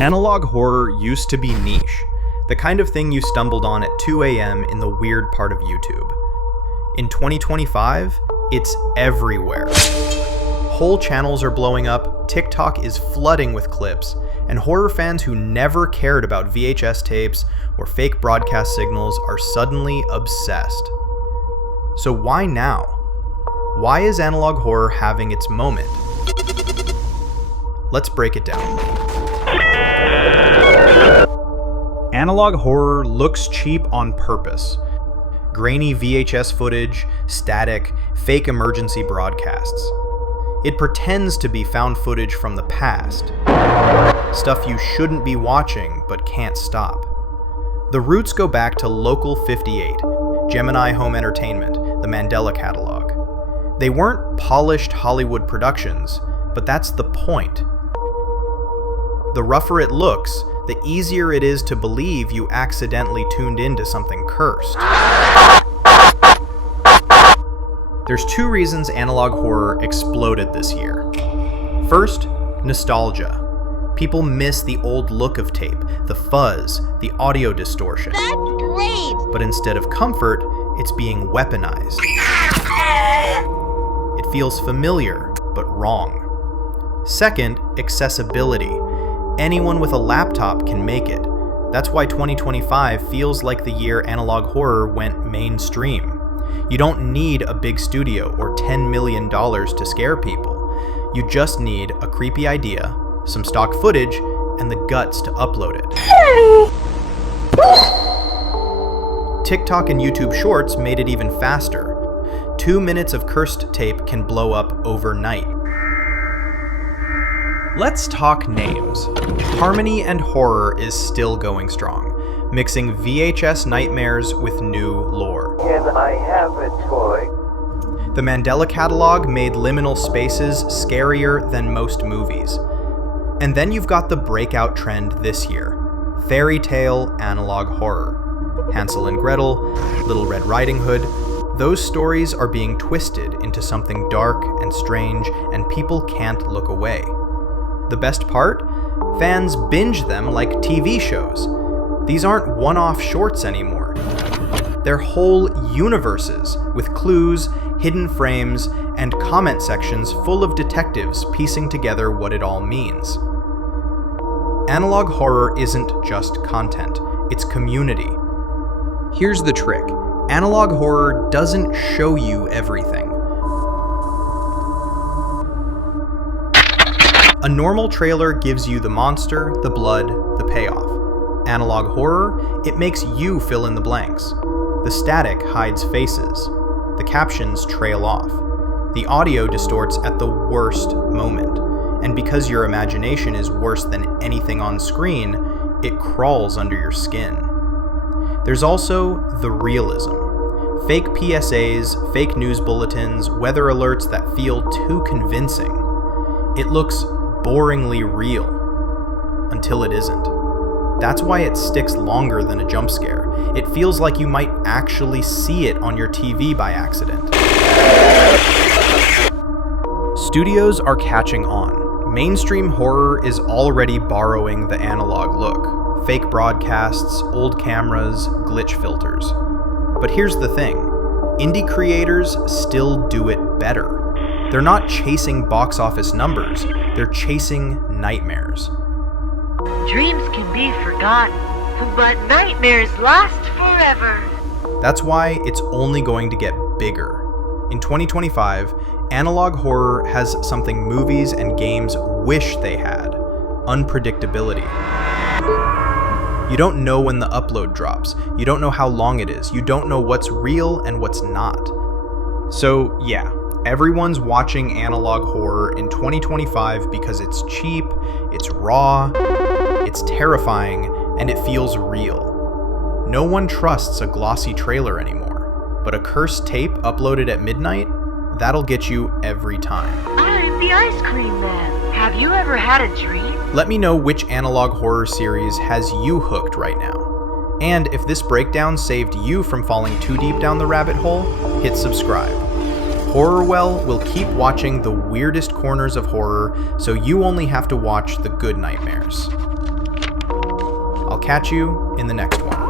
Analog horror used to be niche, the kind of thing you stumbled on at 2 a.m. in the weird part of YouTube. In 2025, it's everywhere. Whole channels are blowing up, TikTok is flooding with clips, and horror fans who never cared about VHS tapes or fake broadcast signals are suddenly obsessed. So why now? Why is analog horror having its moment? Let's break it down. Analog horror looks cheap on purpose. Grainy VHS footage, static, fake emergency broadcasts. It pretends to be found footage from the past. Stuff you shouldn't be watching but can't stop. The roots go back to Local 58, Gemini Home Entertainment, the Mandela Catalog. They weren't polished Hollywood productions, but that's the point. The rougher it looks, the easier it is to believe you accidentally tuned into something cursed. There's two reasons analog horror exploded this year. First, nostalgia. People miss the old look of tape, the fuzz, the audio distortion. That's great! But instead of comfort, it's being weaponized. It feels familiar, but wrong. Second, accessibility. Anyone with a laptop can make it. That's why 2025 feels like the year analog horror went mainstream. You don't need a big studio or $10 million to scare people. You just need a creepy idea, some stock footage, and the guts to upload it. TikTok and YouTube Shorts made it even faster. 2 minutes of cursed tape can blow up overnight. Let's talk names. Harmony and Horror is still going strong, mixing VHS nightmares with new lore. Can I have a toy? The Mandela Catalog made liminal spaces scarier than most movies. And then you've got the breakout trend this year, fairy tale analog horror. Hansel and Gretel, Little Red Riding Hood, those stories are being twisted into something dark and strange, and people can't look away. The best part? Fans binge them like TV shows. These aren't one-off shorts anymore. They're whole universes with clues, hidden frames, and comment sections full of detectives piecing together what it all means. Analog horror isn't just content, it's community. Here's the trick. Analog horror doesn't show you everything. A normal trailer gives you the monster, the blood, the payoff. Analog horror, it makes you fill in the blanks. The static hides faces. The captions trail off. The audio distorts at the worst moment. And because your imagination is worse than anything on screen, it crawls under your skin. There's also the realism. Fake PSAs, fake news bulletins, weather alerts that feel too convincing. It looks boringly real, until it isn't. That's why it sticks longer than a jump scare. It feels like you might actually see it on your TV by accident. Studios are catching on. Mainstream horror is already borrowing the analog look. Fake broadcasts, old cameras, glitch filters. But here's the thing. Indie creators still do it better. They're not chasing box office numbers, they're chasing nightmares. Dreams can be forgotten, but nightmares last forever. That's why it's only going to get bigger. In 2025, analog horror has something movies and games wish they had: unpredictability. You don't know when the upload drops, you don't know how long it is, you don't know what's real and what's not. So yeah, everyone's watching analog horror in 2025 because it's cheap, it's raw, it's terrifying, and it feels real. No one trusts a glossy trailer anymore, but a cursed tape uploaded at midnight, that'll get you every time. I'm the ice cream man. Have you ever had a dream? Let me know which analog horror series has you hooked right now. And if this breakdown saved you from falling too deep down the rabbit hole, hit subscribe. Horrorwell will keep watching the weirdest corners of horror, so you only have to watch the good nightmares. I'll catch you in the next one.